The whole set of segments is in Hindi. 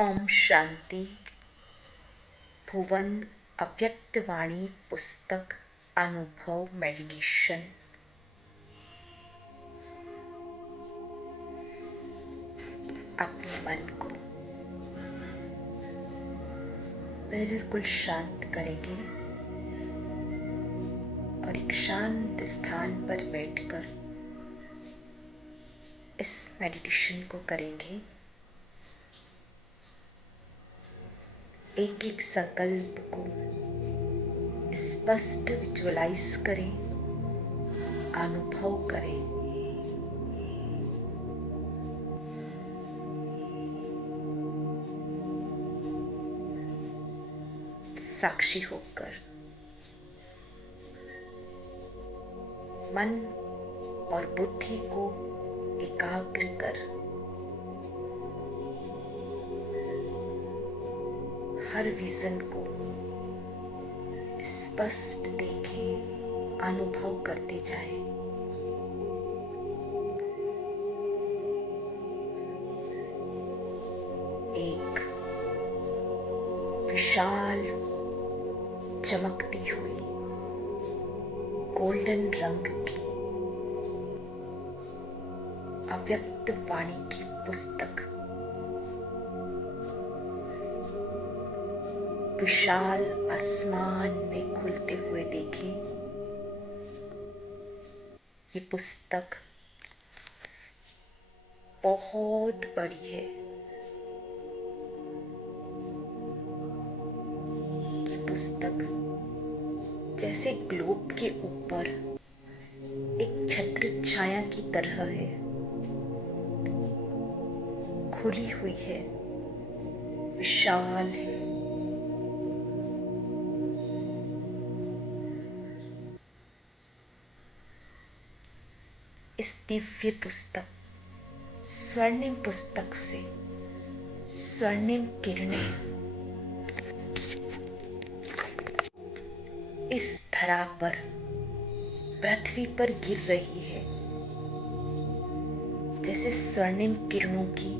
ओम शांति। भुवन अव्यक्तवाणी पुस्तक अनुभव मेडिटेशन। अपने मन को बिल्कुल शांत करेंगे और एक शांत स्थान पर बैठकर इस मेडिटेशन को करेंगे। एक एक संकल्प को स्पष्ट विजुअलाइज करें, अनुभव करें। साक्षी होकर मन और बुद्धि को एकाग्र कर हर विजन को स्पष्ट देखें, अनुभव करते जाएं। एक विशाल चमकती हुई गोल्डन रंग की अव्यक्त वाणी की पुस्तक विशाल आसमान में खुलते हुए देखें। ये पुस्तक बहुत बड़ी है। ये पुस्तक जैसे ग्लोब के ऊपर एक छत्र छाया की तरह है, खुली हुई है, विशाल है। इस दिव्य पुस्तक, स्वर्णिम पुस्तक से स्वर्णिम किरणें इस धरा पर, पृथ्वी पर गिर रही है। जैसे स्वर्णिम किरणों की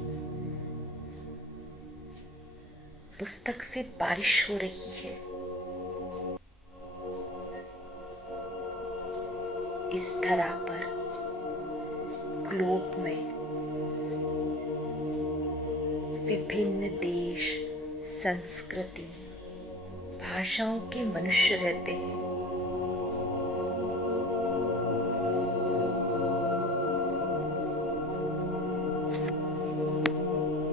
पुस्तक से बारिश हो रही है। इस धरा पर, ग्लोब में विभिन्न देश, संस्कृति, भाषाओं के मनुष्य रहते हैं।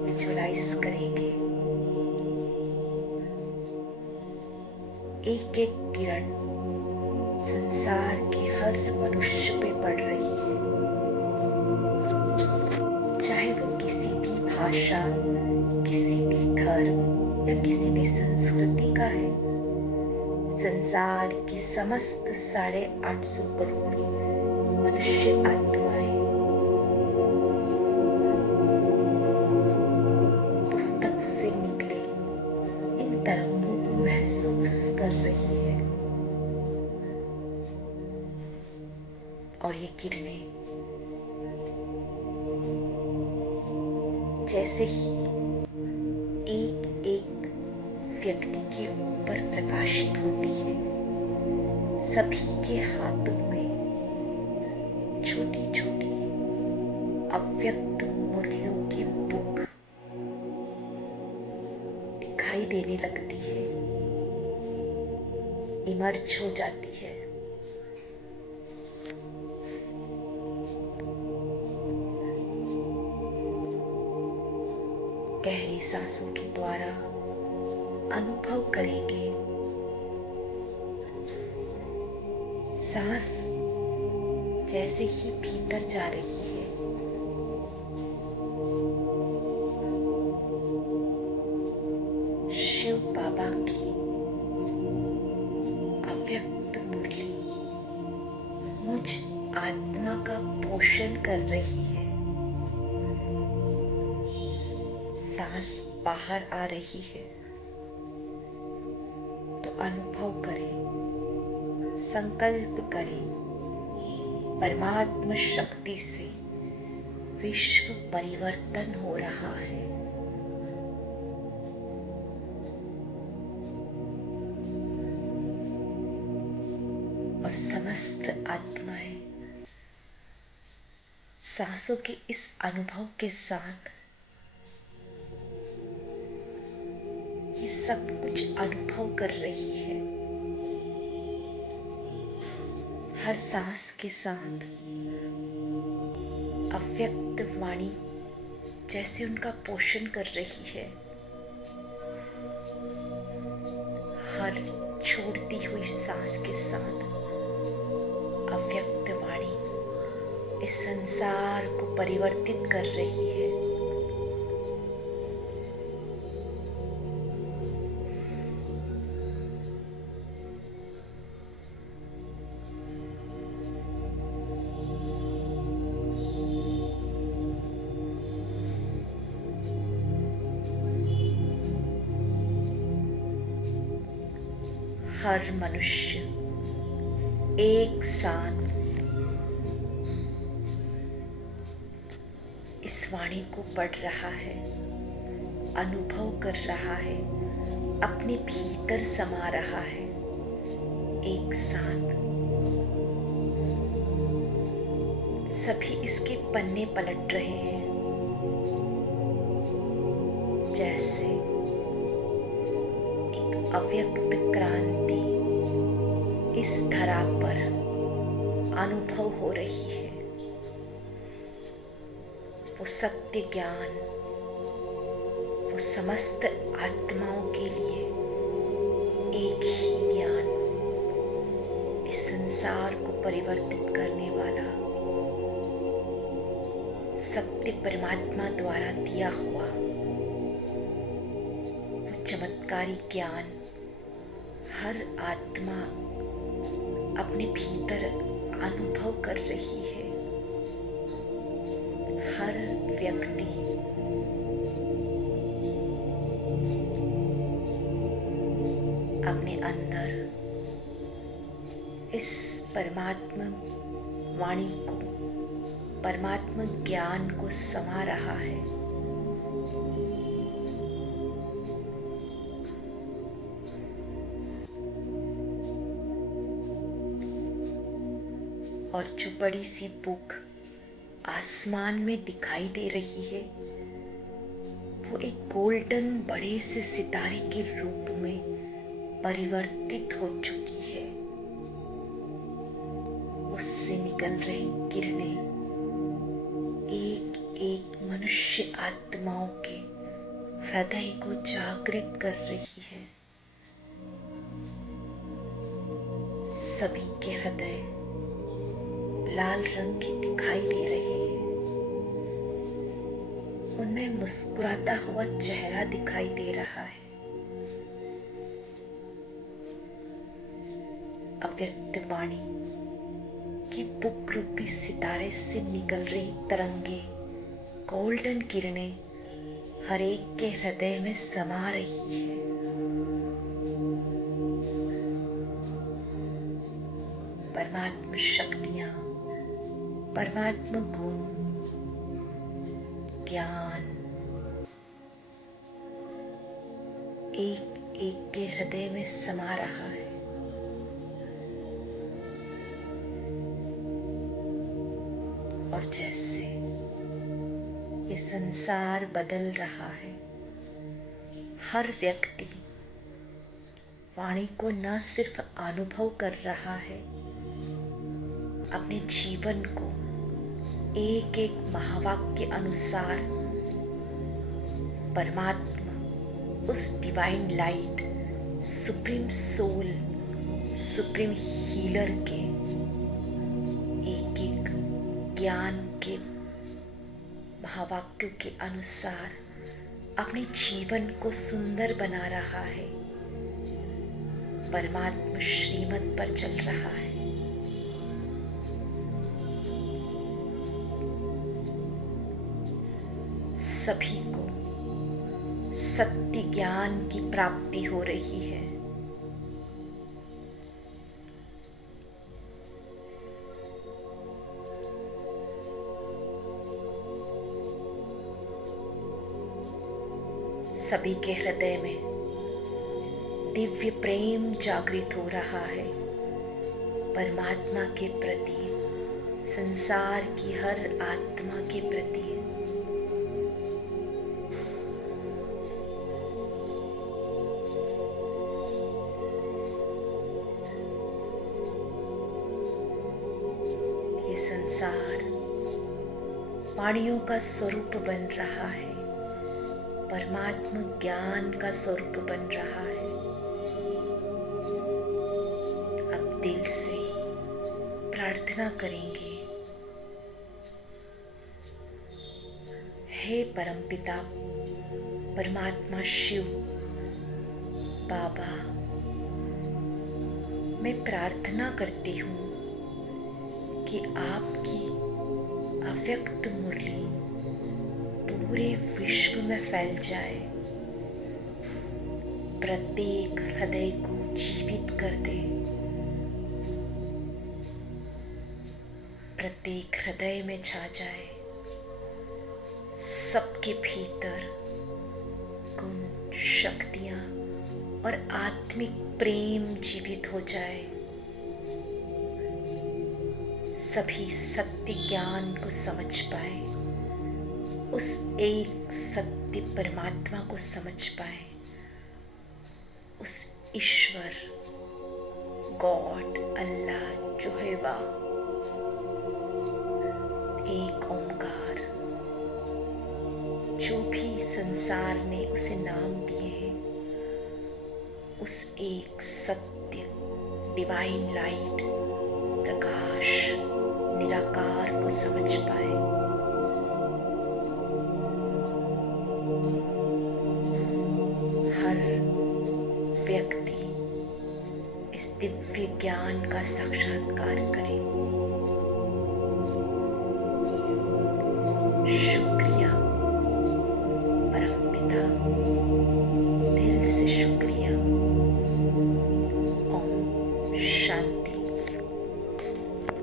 विजुअलाइज करेंगे एक एक किरण संसार के हर मनुष्य पे पड़ रही है, चाहे वो किसी भी भाषा, किसी भी धर्म या किसी भी संस्कृति का है। संसार की समस्त 850 करोड़ मनुष्य आत्माएं पुस्तक से निकले इन तरंगों को महसूस कर रही है। और ये किरणें जैसे ही एक एक व्यक्ति के ऊपर प्रकाशित होती है, सभी के हाथों में छोटी छोटी अव्यक्त मुरलियों की बुक दिखाई देने लगती है, इमर्ज हो जाती है। गहरी सांसों के द्वारा अनुभव करेंगे। सांस जैसे ही भीतर जा रही है, शिव बाबा की अव्यक्त मुरली मुझ आत्मा का पोषण कर रही है। सांस बाहर आ रही है तो अनुभव करें, संकल्प करें, परमात्मा शक्ति से विश्व परिवर्तन हो रहा है। और समस्त आत्माएं सांसों के इस अनुभव के साथ ये सब कुछ अनुभव कर रही है। हर सांस के साथ अव्यक्त वाणी जैसे उनका पोषण कर रही है। हर छोड़ती हुई सांस के साथ अव्यक्त वाणी इस संसार को परिवर्तित कर रही है। हर मनुष्य एक साथ इस वाणी को पढ़ रहा है, अनुभव कर रहा है, अपने भीतर समा रहा है। एक साथ सभी इसके पन्ने पलट रहे हैं, जैसे एक अव्यक्त क्रांति इस धरा पर अनुभव हो रही है। वो सत्य ज्ञान, वो समस्त आत्माओं के लिए एक ही ज्ञान, इस संसार को परिवर्तित करने वाला सत्य परमात्मा द्वारा दिया हुआ वो चमत्कारी ज्ञान हर आत्मा अपने भीतर अनुभव कर रही है। हर व्यक्ति अपने अंदर इस परमात्मा वाणी को, परमात्मा ज्ञान को समा रहा है। और जो बड़ी सी बुक आसमान में दिखाई दे रही है, वो एक गोल्डन बड़े से सितारे के रूप में परिवर्तित हो चुकी है। उससे निकल रही किरणें एक एक मनुष्य आत्माओं के हृदय को जागृत कर रही है। सभी के हृदय लाल रंग के दिखाई दे रहे हैं। उनमें मुस्कुराता हुआ चेहरा दिखाई दे रहा है। अव्यक्त वाणी की बुक रूपी सितारे से निकल रही तरंगे, गोल्डन किरणें हर एक के हृदय में समा रही है। परमात्मा शक्तियां, परमात्मा गुण, ज्ञान एक एक के हृदय में समा रहा है। और जैसे ये संसार बदल रहा है, हर व्यक्ति वाणी को न सिर्फ अनुभव कर रहा है, अपने जीवन को एक एक महावाक्य अनुसार परमात्मा, उस divine light, supreme soul, supreme healer के एक एक ज्ञान के महावाक्यों के अनुसार अपने जीवन को सुंदर बना रहा है। परमात्मा श्रीमत पर चल रहा है। सभी को सत्य ज्ञान की प्राप्ति हो रही है। सभी के हृदय में दिव्य प्रेम जागृत हो रहा है। परमात्मा के प्रति, संसार की हर आत्मा के प्रति। ये संसार वाणियों का स्वरूप बन रहा है, परमात्मा ज्ञान का स्वरूप बन रहा है। अब दिल से प्रार्थना करेंगे, हे परमपिता परमात्मा शिव बाबा, मैं प्रार्थना करती हूँ कि आपकी अव्यक्त मुरली पूरे विश्व में फैल जाए, प्रत्येक हृदय को जीवित कर दे, प्रत्येक हृदय में छा जाए, सबके भीतर गुण, शक्तियां और आत्मिक प्रेम जीवित हो जाए, सभी सत्य ज्ञान को समझ पाए, उस एक सत्य परमात्मा को समझ पाए, उस ईश्वर गॉड अल्लाह जो है वह एक ओंकार, जो भी संसार ने उसे नाम दिए हैं, उस एक सत्य डिवाइन लाइट प्रकाश निराकार को समझ पाए। हर व्यक्ति इस दिव्य ज्ञान का साक्षात्कार करे। शुक्रिया परमपिता, दिल से शुक्रिया।